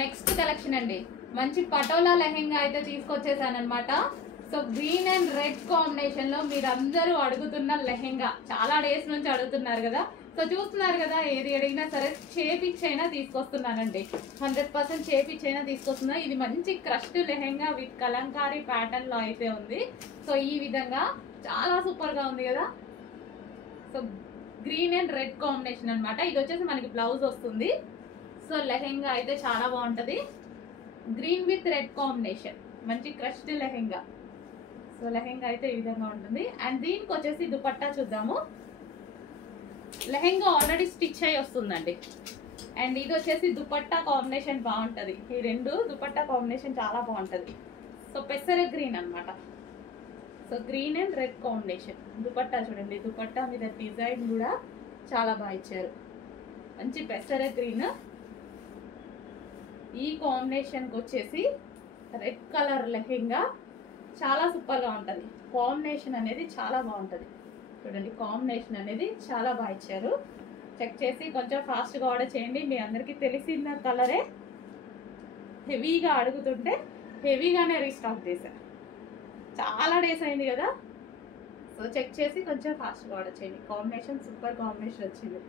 Next collection అండి, మంచి పటోలా లెహెంగా అయితే తీసుకొచ్చేసాను అనమాట. So green and red combination లో మీరందరూ అడుగుతున్న లెహెంగా, చాలా డేస్ నుంచి అడుగుతున్నారు కదా. సో చూస్తున్నారు కదా, ఏది అడిగినా సరే చేపిచ్చైనా తీసుకొస్తున్నానండి. 100% చేపిచ్చైనా తీసుకొస్తున్నా. ఇది మంచి crushed lehenga with Kalamkari pattern లో అయితే ఉంది. సో ఈ విధంగా చాలా సూపర్ గా ఉంది కదా. So green and red combination అనమాట. ఇది వచ్చేసి మనకి బ్లౌజ్ వస్తుంది. సో లెహెంగా అయితే చాలా బాగుంటది. గ్రీన్ విత్ రెడ్ కాంబినేషన్, మంచి క్రష్డ్ లెహెంగా. సో లెహెంగా అయితే ఈ విధంగా ఉంటుంది. అండ్ దీనికి వచ్చేసి దుపట్టా చూద్దాము. లెహెంగా ఆల్రెడీ స్టిచ్ అయి వస్తుందండి. అండ్ ఇది వచ్చేసి దుపట్టా కాంబినేషన్ బాగుంటది. ఈ రెండు దుపట్టా కాంబినేషన్ చాలా బాగుంటది. సో పెసర గ్రీన్ అనమాట. So green and red combination dupatta చూడండి. దుపట్టా మీద డిజైన్ కూడా చాలా బాగా ఇచ్చారు. మంచి పెసర గ్రీన్. ఈ కాంబినేషన్కి వచ్చేసి రెడ్ కలర్ లెహెంగా చాలా సూపర్గా ఉంటుంది. కాంబినేషన్ అనేది చాలా బాగుంటుంది. చూడండి, కాంబినేషన్ అనేది చాలా బాగా ఇచ్చారు. చెక్ చేసి కొంచెం ఫాస్ట్గా ఆర్డర్ చేయండి. మీ అందరికీ తెలిసిన కలరే, హెవీగా అడుగుతుంటే హెవీగానే రీస్టాక్ చేశారు. చాలా డేస్ అయింది కదా. సో చెక్ చేసి కొంచెం ఫాస్ట్గా ఆర్డర్ చేయండి. కాంబినేషన్ సూపర్ కాంబినేషన్ వచ్చింది.